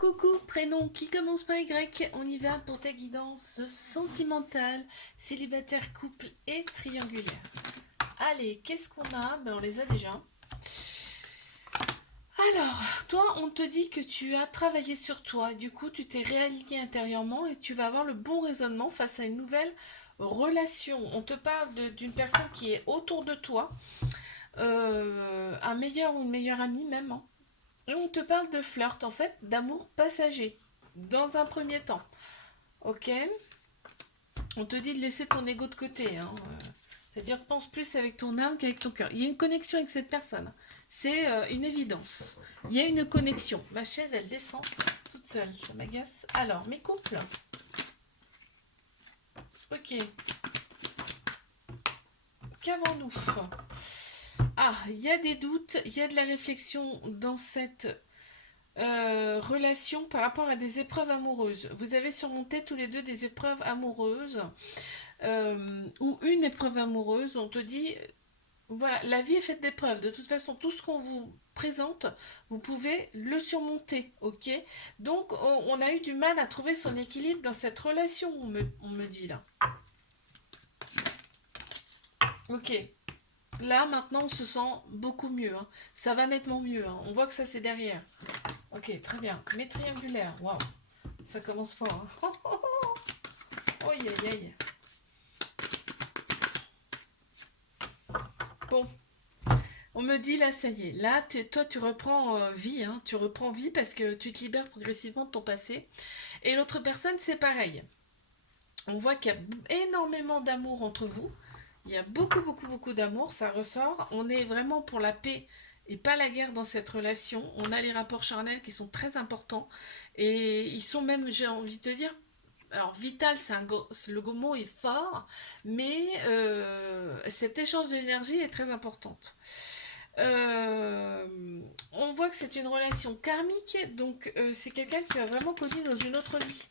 Coucou, prénom qui commence par Y, on y va pour ta guidance sentimentale, célibataire, couple et triangulaire. Allez, qu'est-ce qu'on a? Ben, on les a déjà. Alors, toi, on te dit que tu as travaillé sur toi, du coup, tu t'es réaligné intérieurement et tu vas avoir le bon raisonnement face à une nouvelle relation. On te parle d'une personne qui est autour de toi, un meilleur ou une meilleure amie même, hein. Et on te parle de flirt, en fait, d'amour passager, dans un premier temps. Ok? On te dit de laisser ton ego de côté, hein. C'est-à-dire pense plus avec ton âme qu'avec ton cœur. Il y a une connexion avec cette personne. C'est une évidence. Il y a une connexion. Ma chaise, elle descend toute seule. Ça m'agace. Alors, mes couples. Ok. Qu'avons-nous? Ah, il y a des doutes, il y a de la réflexion dans cette relation par rapport à des épreuves amoureuses. Vous avez surmonté tous les deux des épreuves amoureuses ou une épreuve amoureuse. On te dit, voilà, la vie est faite d'épreuves. De toute façon, tout ce qu'on vous présente, vous pouvez le surmonter, ok? Donc, on a eu du mal à trouver son équilibre dans cette relation, on me dit là. Ok. Là, maintenant, on se sent beaucoup mieux, hein. Ça va nettement mieux, hein. On voit que ça, c'est derrière. Ok, très bien. Mais triangulaire, waouh. Ça commence fort, hein. Oh, aïe, aïe, aïe. Bon, on me dit là, ça y est. Là, toi, tu reprends vie, hein. Tu reprends vie parce que tu te libères progressivement de ton passé. Et l'autre personne, c'est pareil. On voit qu'il y a énormément d'amour entre vous. Il y a beaucoup, beaucoup, beaucoup d'amour. Ça ressort. On est vraiment pour la paix et pas la guerre dans cette relation. On a les rapports charnels qui sont très importants. Et ils sont même, j'ai envie de te dire, alors vital, le mot est fort, mais cet échange d'énergie est très importante. On voit que c'est une relation karmique, donc c'est quelqu'un que tu as vraiment connu dans une autre vie.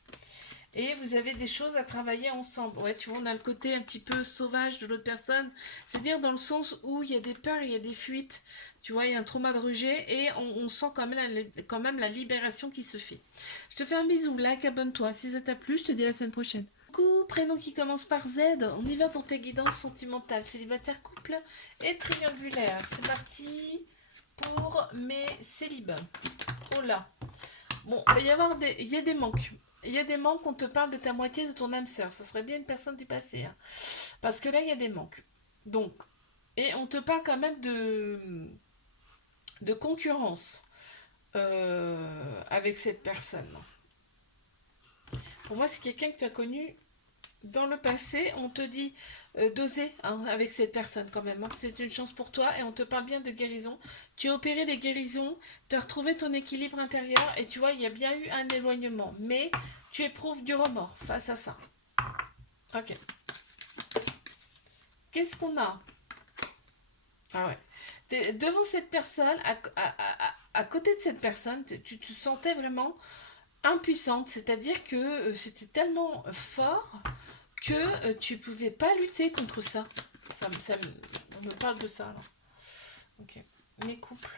Et vous avez des choses à travailler ensemble. Ouais, tu vois, on a le côté un petit peu sauvage de l'autre personne. C'est-à-dire dans le sens où il y a des peurs, il y a des fuites. Tu vois, il y a un trauma de rejet et on sent quand même la libération qui se fait. Je te fais un bisou, like, abonne-toi. Si ça t'a plu, je te dis à la semaine prochaine. Coucou, prénom qui commence par Z. On y va pour tes guidances sentimentales, célibataire, couple et triangulaire. C'est parti pour mes célibats. Oh là. Bon, il y a des manques. Il y a des manques, on te parle de ta moitié de ton âme sœur. Ça serait bien une personne du passé, hein. Parce que là, il y a des manques. Donc, et on te parle quand même de concurrence avec cette personne. Pour moi, c'est quelqu'un que tu as connu dans le passé. On te dit d'oser, hein, avec cette personne quand même, hein. C'est une chance pour toi et on te parle bien de guérison. Tu as opéré des guérisons, tu as retrouvé ton équilibre intérieur et tu vois, il y a bien eu un éloignement. Mais tu éprouves du remords face à ça. Ok. Qu'est-ce qu'on a? Ah ouais. Devant cette personne, à côté de cette personne, tu te sentais vraiment impuissante. C'est-à-dire que c'était tellement fort que tu pouvais pas lutter contre ça. On me parle de ça là. Ok. Mes couples.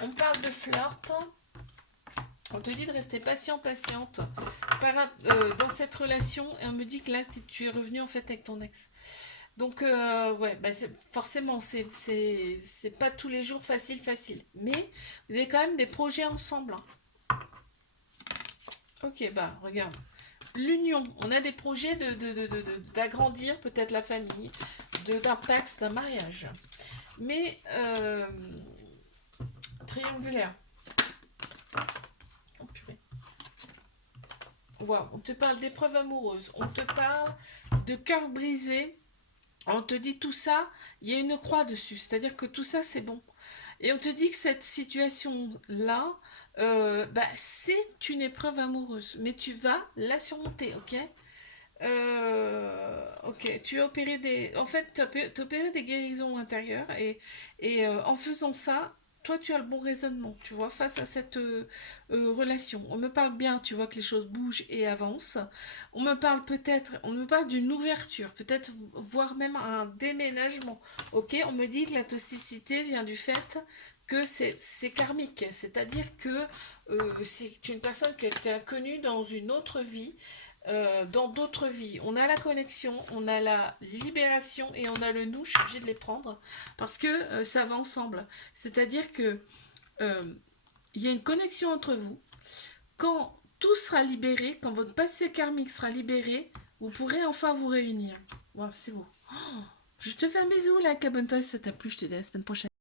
On parle de flirt. On te dit de rester patient, patiente dans cette relation et on me dit que là tu es revenu en fait avec ton ex. Donc ouais, bah, forcément c'est pas tous les jours facile facile, mais vous avez quand même des projets ensemble, hein. Ok, bah regarde. L'union, on a des projets d'agrandir peut-être la famille, d'un pax, d'un mariage. Mais triangulaire. Oh purée. Wow, on te parle d'épreuves amoureuses, on te parle de cœur brisé, on te dit tout ça, il y a une croix dessus, c'est-à-dire que tout ça c'est bon. Et on te dit que cette situation-là, bah, c'est une épreuve amoureuse, mais tu vas la surmonter, ok? Ok, tu as opéré en fait, tu as opéré des guérisons intérieures et en faisant ça, toi, tu as le bon raisonnement, tu vois, face à cette relation. On me parle bien, tu vois que les choses bougent et avancent. On me parle d'une ouverture, peut-être voire même un déménagement. Ok, on me dit que la toxicité vient du fait que c'est karmique, c'est-à-dire que c'est une personne que tu as connue dans une autre vie, dans d'autres vies. On a la connexion, on a la libération et on a le nous. Je suis obligée de les prendre parce que ça va ensemble. C'est-à-dire que il y a une connexion entre vous. Quand tout sera libéré, quand votre passé karmique sera libéré, vous pourrez enfin vous réunir. Wow, c'est beau. Oh, je te fais un bisou, like, abonne-toi si ça t'a plu. Je te dis à la semaine prochaine.